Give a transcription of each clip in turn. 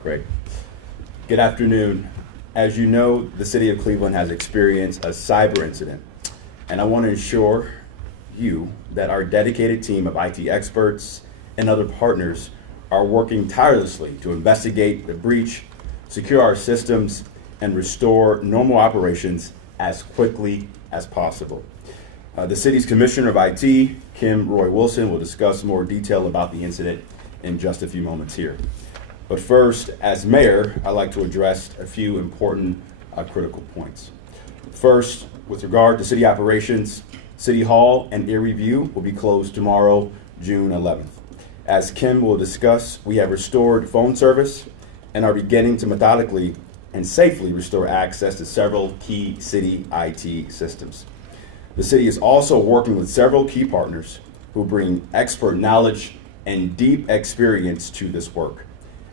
Great. Good afternoon. As you know, the City of Cleveland has experienced a cyber incident, and I want to assure you that our dedicated team of IT experts and other partners are working tirelessly to investigate the breach, secure our systems, and restore normal operations as quickly as possible. The city's Commissioner of IT, Kim Roy Wilson, will discuss more detail about the incident in just a few moments here. But first, as mayor, I'd like to address a few important critical points. First, with regard to city operations, City Hall and Erieview will be closed tomorrow, June 11th. As Kim will discuss, we have restored phone service and are beginning to methodically and safely restore access to several key city IT systems. The city is also working with several key partners who bring expert knowledge and deep experience to this work,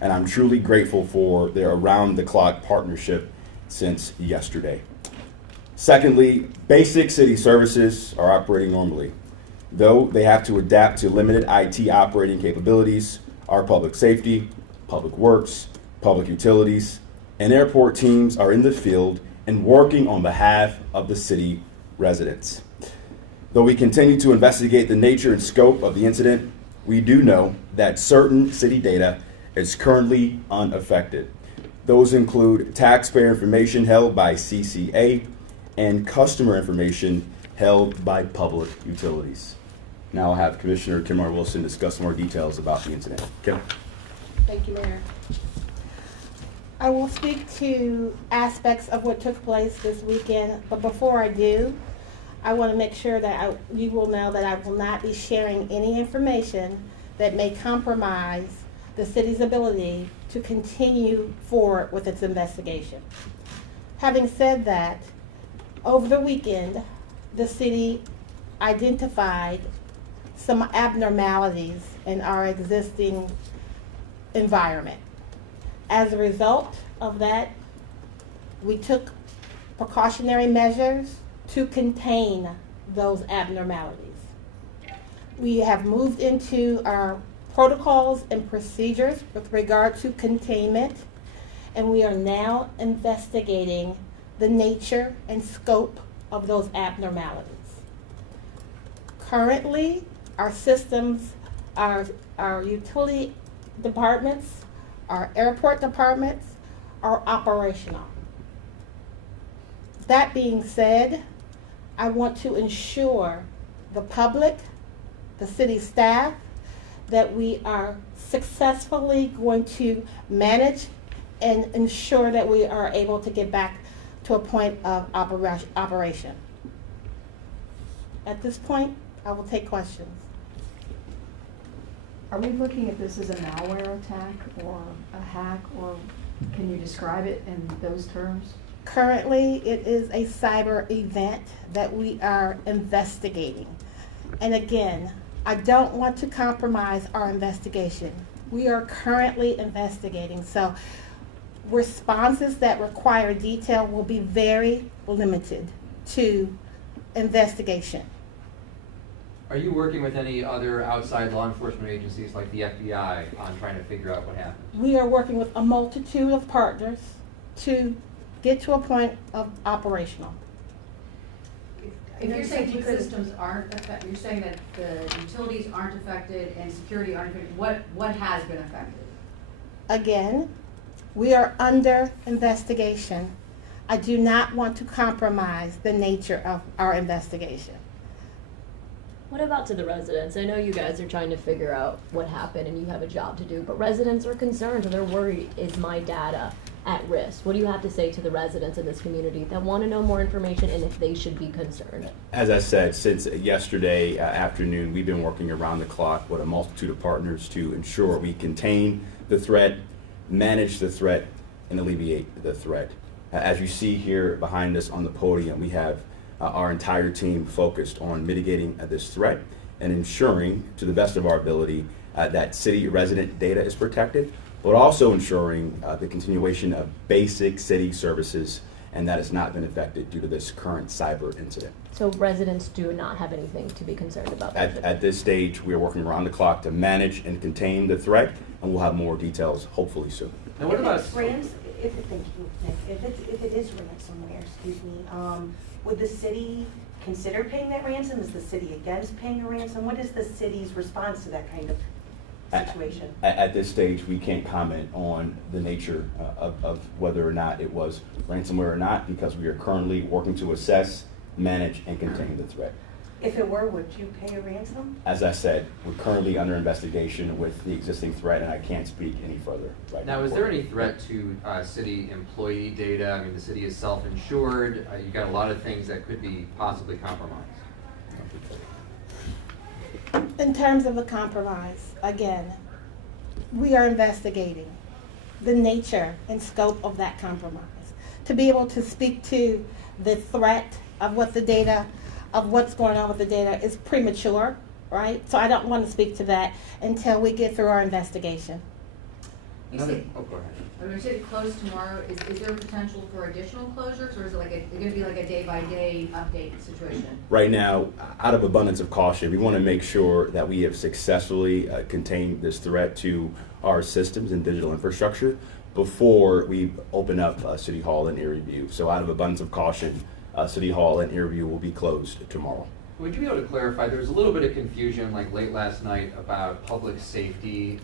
and I'm truly grateful for their around-the-clock partnership since yesterday. Secondly, basic city services are operating normally. Though they have to adapt to limited IT operating capabilities, our public safety, public works, public utilities, and airport teams are in the field and working on behalf of the city residents. Though we continue to investigate the nature and scope of the incident, we do know that certain city data is currently unaffected. Those include taxpayer information held by CCA and customer information held by public utilities. Now I'll have Commissioner Kim R. Wilson discuss more details about the incident. Kim. Thank you, Mayor. I will speak to aspects of what took place this weekend, but before I do, I want to make sure that you will know that I will not be sharing any information that may compromise the city's ability to continue forward with its investigation. Having said that, over the weekend, the city identified some abnormalities in our existing environment. As a result of that, we took precautionary measures to contain those abnormalities. We have moved into our protocols and procedures with regard to containment, and we are now investigating the nature and scope of those abnormalities. Currently, our systems, our utility departments, our airport departments are operational. That being said, I want to ensure the public, the city staff, that we are successfully going to manage and ensure that we are able to get back to a point of operation. At this point, I will take questions. Are we looking at this as a malware attack or a hack, or can you describe it in those terms? Currently, it is a cyber event that we are investigating. And again, I don't want to compromise our investigation. We are currently investigating, so responses that require detail will be very limited to investigation. Are you working with any other outside law enforcement agencies like the FBI on trying to figure out what happened? We are working with a multitude of partners to get to a point of operational. If you're saying the systems aren't affected, you're saying that the utilities aren't affected and security aren't affected, what has been affected? Again, we are under investigation. I do not want to compromise the nature of our investigation. What about to the residents? I know you guys are trying to figure out what happened and you have a job to do, but residents are concerned and they're worried, is my data at risk? What do you have to say to the residents in this community that want to know more information and if they should be concerned? As I said, since yesterday afternoon, we've been working around the clock with a multitude of partners to ensure we contain the threat, manage the threat, and alleviate the threat. As you see here behind us on the podium, we have our entire team focused on mitigating this threat and ensuring, to the best of our ability, that city resident data is protected, but also ensuring the continuation of basic city services and that has not been affected due to this current cyber incident. So residents do not have anything to be concerned about? At this stage, we are working around the clock to manage and contain the threat, and we'll have more details hopefully soon. Now what about? Thank you, Nick. If it is ransomware, excuse me, would the city consider paying that ransom? Is the city against paying a ransom? What is the city's response to that kind of situation? At this stage, we can't comment on the nature of whether or not it was ransomware or not, because we are currently working to assess, manage, and contain the threat. If it were, would you pay a ransom? As I said, we're currently under investigation with the existing threat, and I can't speak any further right now. Now, is there any threat to city employee data? I mean, the city is self-insured. You've got a lot of things that could be possibly compromised. In terms of a compromise, again, we are investigating the nature and scope of that compromise. To be able to speak to the threat of what the data, of what's going on with the data is premature, right? So I don't want to speak to that until we get through our investigation. You Another, said, oh, go ahead. when you say close tomorrow, is there potential for additional closures, or is it like gonna be like a day-by-day update situation? Right now, out of abundance of caution, we want to make sure that we have successfully contained this threat to our systems and digital infrastructure before we open up City Hall in Erieview. So out of abundance of caution, City Hall in Erieview will be closed tomorrow. Would you be able to clarify, there was a little bit of confusion like late last night about public safety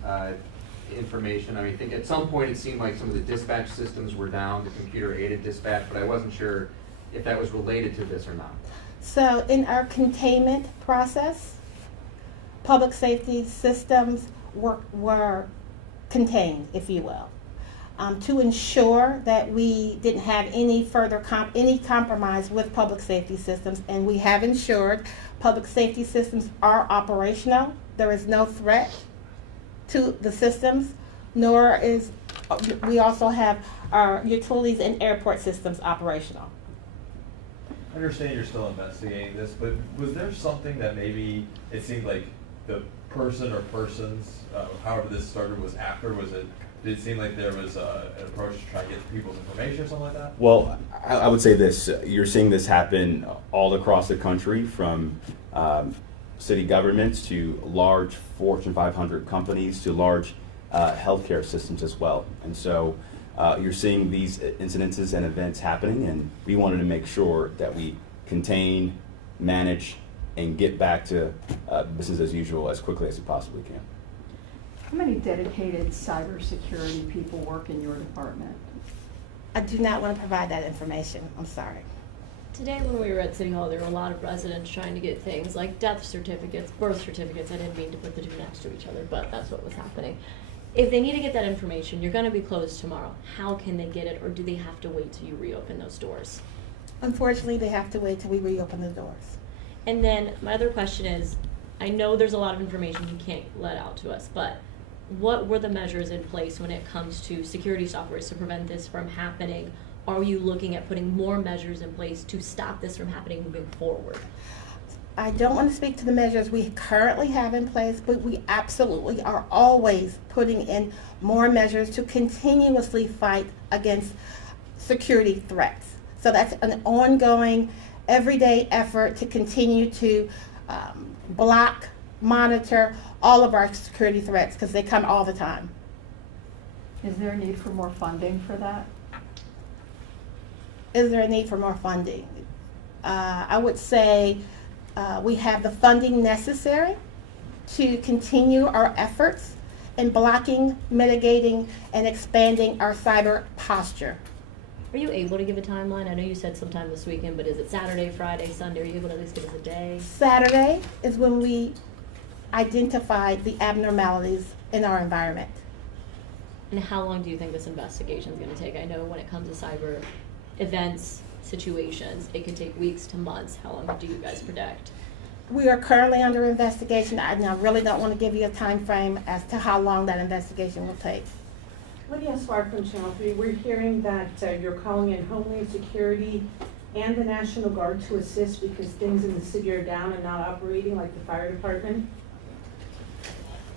information. I mean, I think at some point it seemed like some of the dispatch systems were down, the computer aided dispatch, but I wasn't sure if that was related to this or not. So in our containment process, public safety systems were contained, if you will, to ensure that we didn't have any further any compromise with public safety systems, and we have ensured public safety systems are operational. There is no threat to the systems, nor is, we also have our utilities and airport systems operational. I understand you're still investigating this, but was there something that maybe it seemed like the person or persons, however this started, was after? Did it seem like there was an approach to try to get people's information or something like that? Well, I would say this, you're seeing this happen all across the country, from city governments to large Fortune 500 companies to large healthcare systems as well. And so you're seeing these incidences and events happening, and we wanted to make sure that we contain, manage, and get back to business as usual as quickly as we possibly can. How many dedicated cybersecurity people work in your department? I do not want to provide that information, I'm sorry. Today when we were at City Hall, there were a lot of residents trying to get things like death certificates, birth certificates. I didn't mean to put the two next to each other, but that's what was happening. If they need to get that information, you're going to be closed tomorrow. How can they get it, or do they have to wait till you reopen those doors? Unfortunately, they have to wait till we reopen the doors. And then my other question is, I know there's a lot of information you can't let out to us, but what were the measures in place when it comes to security software to prevent this from happening? Are you looking at putting more measures in place to stop this from happening moving forward? I don't want to speak to the measures we currently have in place, but we absolutely are always putting in more measures to continuously fight against security threats. So that's an ongoing, everyday effort to continue to block, monitor all of our security threats, because they come all the time. Is there a need for more funding for that? Is there a need for more funding? I would say we have the funding necessary to continue our efforts in blocking, mitigating, and expanding our cyber posture. Are you able to give a timeline? I know you said sometime this weekend, but is it Saturday, Friday, Sunday? Are you able to at least give us a day? Saturday is when we identified the abnormalities in our environment. And how long do you think this investigation is going to take? I know when it comes to cyber events, situations, it could take weeks to months. How long do you guys predict? We are currently under investigation. I really don't want to give you a time frame as to how long that investigation will take. Lydia Swart from Channel 3. We're hearing that you're calling in Homeland Security and the National Guard to assist because things in the city are down and not operating, like the fire department.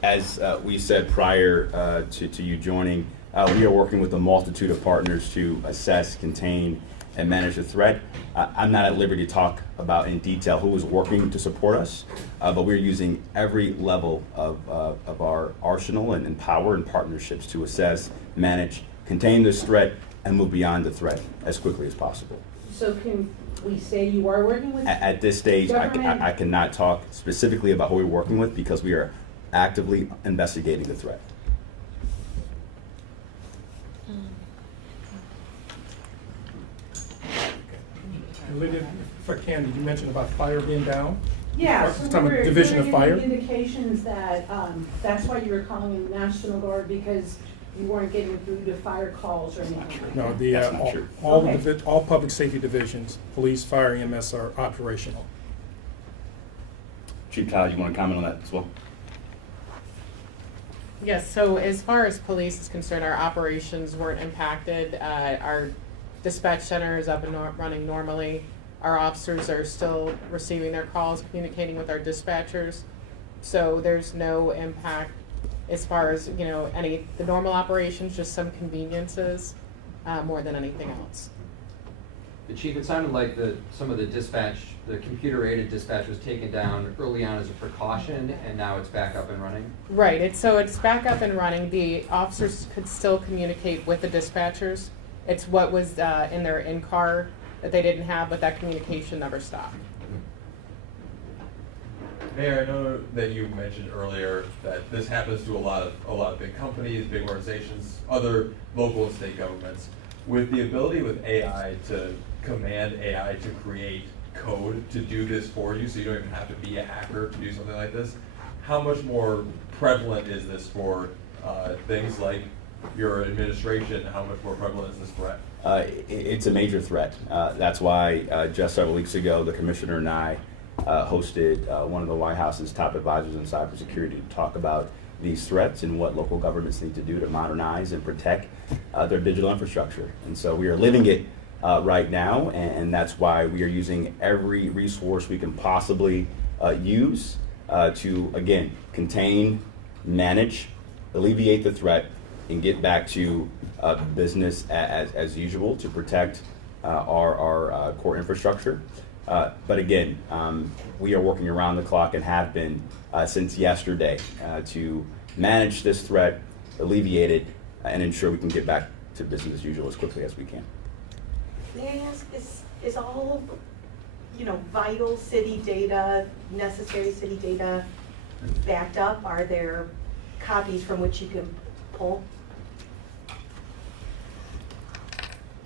As we said prior to you joining, we are working with a multitude of partners to assess, contain, and manage the threat. I'm not at liberty to talk about in detail who is working to support us, but we're using every level of our arsenal and power and partnerships to assess, manage, contain this threat, and move beyond the threat as quickly as possible. So can we say you are working with? At this stage, Government. I cannot talk specifically about who we're working with because we are actively investigating the threat. And Lydia, if I can, you mentioned about fire being down. Yeah, It's so time we of were Division of getting Fire. indications that, that's why you were calling in the National Guard, because you weren't getting through to fire calls or anything. No, the, That's not true. all all public safety divisions, police, fire, EMS are operational. Chief Todd, you want to comment on that as well? Yes, so as far as police is concerned, our operations weren't impacted. Our dispatch center is up and running normally. Our officers are still receiving their calls, communicating with our dispatchers. So there's no impact as far as, you know, the normal operations, just some conveniences, more than anything else. The chief, it sounded like some of the dispatch, the computer-aided dispatch was taken down early on as a precaution, and now it's back up and running? Right, it's back up and running. The officers could still communicate with the dispatchers. It's what was in their in-car that they didn't have, but that communication never stopped. Mayor, I know that you mentioned earlier that this happens to a lot of big companies, big organizations, other local and state governments. With the ability with AI to command AI to create code to do this for you, so you don't even have to be a hacker to do something like this, how much more prevalent is this for things like your administration? How much more prevalent is this threat? It's a major threat. That's why just several weeks ago, the commissioner and I hosted one of the White House's top advisors in cybersecurity to talk about these threats and what local governments need to do to modernize and protect their digital infrastructure. And so we are living it right now, and that's why we are using every resource we can possibly use to, again, contain, manage, alleviate the threat, and get back to business as usual to protect our core infrastructure. But again, we are working around the clock and have been since yesterday to manage this threat, alleviate it, and ensure we can get back to business as usual as quickly as we can. May I ask, is all, vital city data, necessary city data backed up? Are there copies from which you can pull?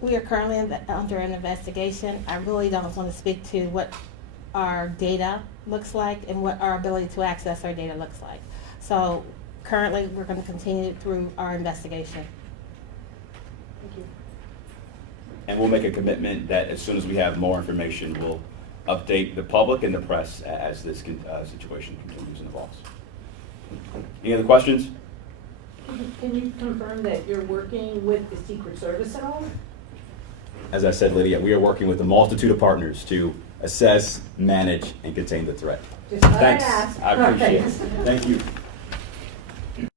We are currently under an investigation. I really don't want to speak to what our data looks like and what our ability to access our data looks like. So currently, we're going to continue through our investigation. Thank you. And we'll make a commitment that as soon as we have more information, we'll update the public and the press as this situation continues and evolves. Any other questions? Can you confirm that you're working with the Secret Service at all? As I said, Lydia, we are working with a multitude of partners to assess, manage, and contain the threat. Just thought I'd Thanks. ask. I appreciate it. Thanks. Thank you.